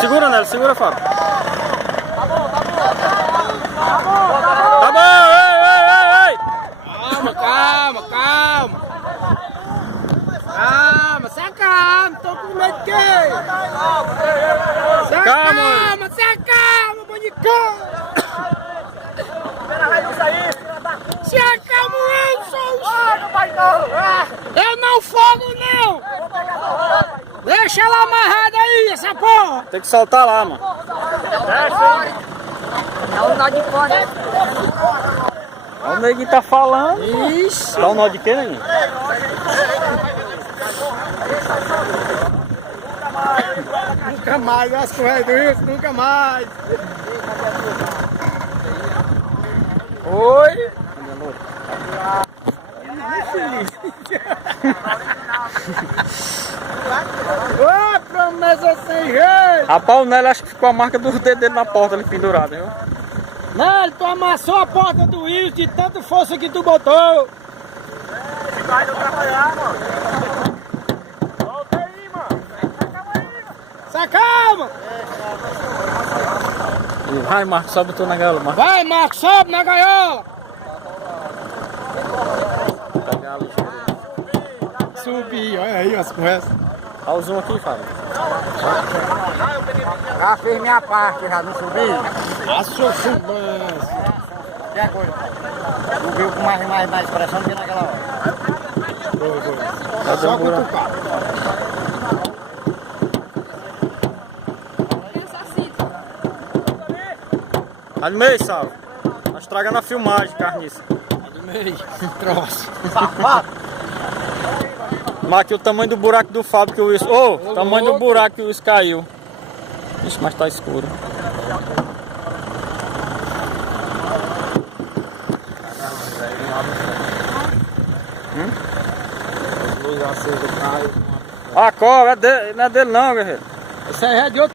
Segura nela, segura, Fábio. Tá bom, ei. Calma. Calma, se acalma, tô com medo de quê? Se acalma, bonitão. Se acalma, eu não fogo, não. Deixa ela amarrada aí, essa porra. Tem que soltar lá, mano. Dá um nó de fora. Olha o neguinho tá falando. Ixi. Dá um nó de quê, neguinho? Nunca mais, as correias do Rio, nunca mais. Oi. Ô, promessa sem jeito. Rapaz, o Nélio acho que ficou a marca dos dedos dele na porta ali pendurada, viu? Nélio, tu amassou a porta do Wilson de tanta força que tu botou. Vai trabalhar, mano. Volta aí, mano. Se acalma. Vai, Marcos, sobe tu na gaiola, Marcos. Vai, Marcos, sobe na gaiola. Pegar a lixeira. Subi, olha aí as conversas. Dá o zoom aqui, Fábio. Já fiz minha parte, já não subi. A sua fubança. Que coisa? Subiu com mais pressão do que naquela hora. Tá só cutucar. Tá no meio, Salve. Tá estragando a filmagem, carniça. Tá do meio, troço. Mas aqui o tamanho do buraco do Fábio que o Wilson... Ô, o tamanho do buraco que o Wilson caiu. Ixi, mas tá escuro. A cobra não é dele não, guerreiro. Esse aí é de outro.